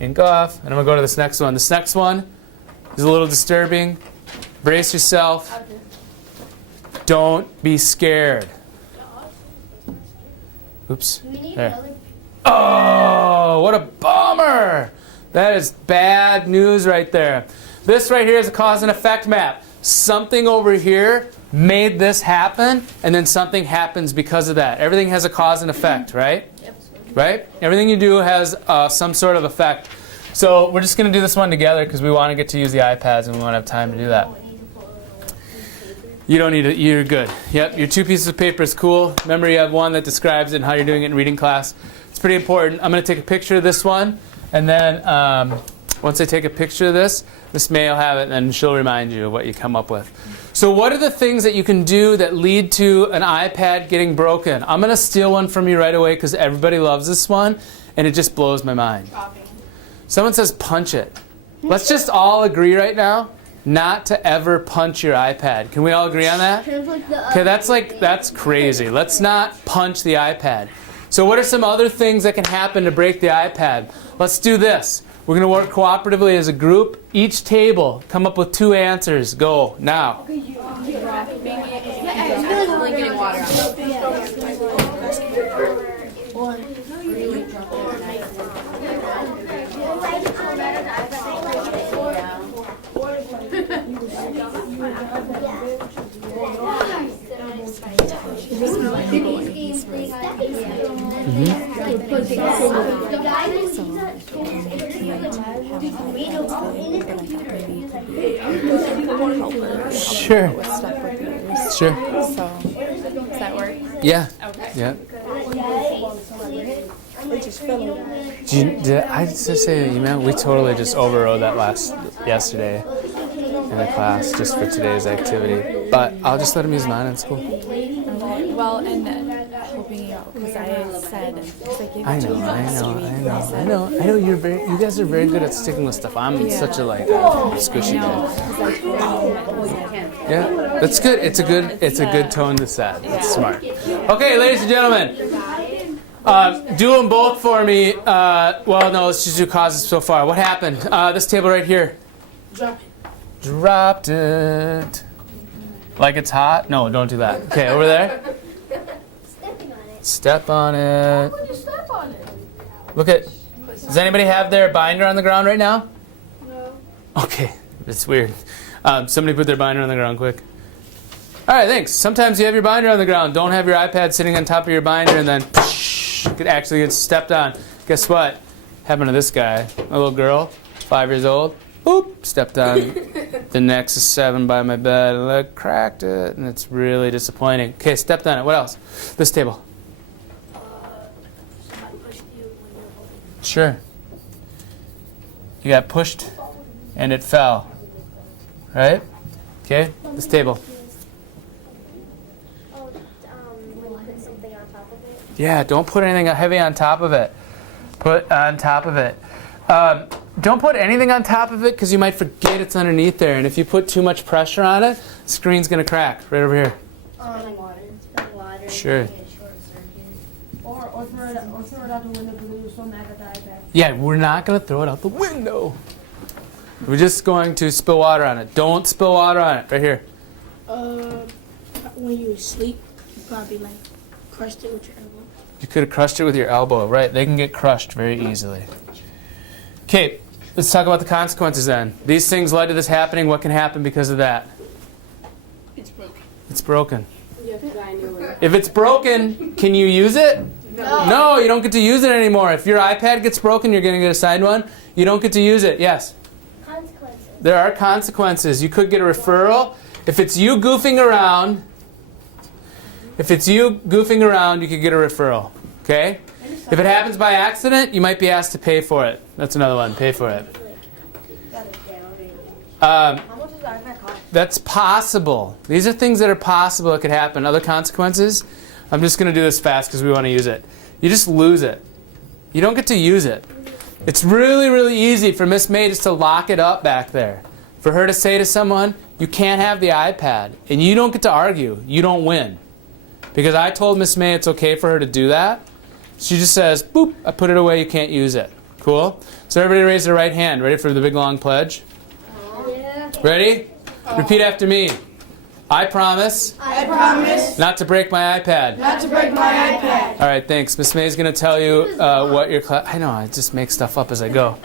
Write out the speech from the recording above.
ink off, and I'm going to go to this next one. This next one is a little disturbing. Brace yourself. Don't be scared. Oops. There. Oh, what a bummer. That is bad news right there. This right here is a cause and effect map. Something over here made this happen, and then something happens because of that. Everything has a cause and effect, right? Yep. Right? Everything you do has some sort of effect. So we're just going to do this one together because we want to get to use the iPads and we won't have time to do that. You don't need it. You're good. Yep, your 2 pieces of paper is cool. Remember, you have one that describes it and how you're doing it in reading class. It's pretty important. I'm going to take a picture of this one, and then once I take a picture of this, Miss May will have it, and then she'll remind you of what you come up with. So what are the things that you can do that lead to an iPad getting broken? I'm going to steal one from you right away because everybody loves this one, and it just blows my mind. Someone says punch it. Let's just all agree right now not to ever punch your iPad. Can we all agree on that? Okay, that's crazy. Let's not punch the iPad. So what are some other things that can happen to break the iPad? Let's do this. We're going to work cooperatively as a group. Each table, come up with 2 answers. Go, now. Sure. Sure. So, does that work? Yeah. Okay. Yeah. Did I just say an email? We totally just overrode that yesterday in the class just for today's activity. But I'll just let him use mine in school. Okay. Well, and helping you out because I said because I gave it I to you last week. I know. You guys are very good at sticking with stuff. I'm such a squishy guy. Yeah, that's good. It's a good tone to set. That's smart. Okay, ladies and gentlemen, do them both for me. Well, no, let's just do causes so far. What happened? This table right here. Dropped it. Like it's hot? No, don't do that. Okay, over there. Step on it. How would you step on it? Look at. Does anybody have their binder on the ground right now? No. Okay, it's weird. Somebody put their binder on the ground quick. All right, thanks. Sometimes you have your binder on the ground. Don't have your iPad sitting on top of your binder and then it actually gets stepped on. Guess what? Happened to this guy. A little girl, 5 years old. Boop, stepped on the Nexus 7 by my bed and I cracked it, and it's really disappointing. Okay, stepped on it. What else? This table. Sure. You got pushed and it fell. Right? Okay, this table. Put something on top of it. Yeah, don't put anything heavy on top of it. Put on top of it. Don't put anything on top of it because you might forget it's underneath there. And if you put too much pressure on it, the screen's going to crack. Right over here. Spilling water. Sure. Or throw it out the window because you're so mad at the iPad. Yeah, we're not going to throw it out the window. We're just going to spill water on it. Don't spill water on it. Right here. When you were asleep, you probably crushed it with your elbow. You could have crushed it with your elbow. Right, they can get crushed very easily. Okay, let's talk about the consequences then. These things led to this happening. What can happen because of that? It's broken. It's broken. You have to buy a new one. If it's broken, can you use it? No, you don't get to use it anymore. If your iPad gets broken, you're going to get assigned one. You don't get to use it. Yes? Consequences. There are consequences. You could get a referral. If it's you goofing around, you could get a referral. Okay? If it happens by accident, you might be asked to pay for it. That's another one. Pay for it. How much does the iPad cost? That's possible. These are things that are possible that could happen. Other consequences, I'm just going to do this fast because we want to use it. You just lose it. You don't get to use it. It's really, really easy for Miss May just to lock it up back there. For her to say to someone, you can't have the iPad. And you don't get to argue. You don't win. Because I told Miss May it's okay for her to do that. She just says, boop, I put it away, you can't use it. Cool. So everybody raise their right hand. Ready for the big long pledge? Yeah. Ready? Repeat after me. I promise I promise not to break my iPad. not to break my iPad. All right, thanks. Miss May's going to tell you what your class... I know, I just make stuff up as I go.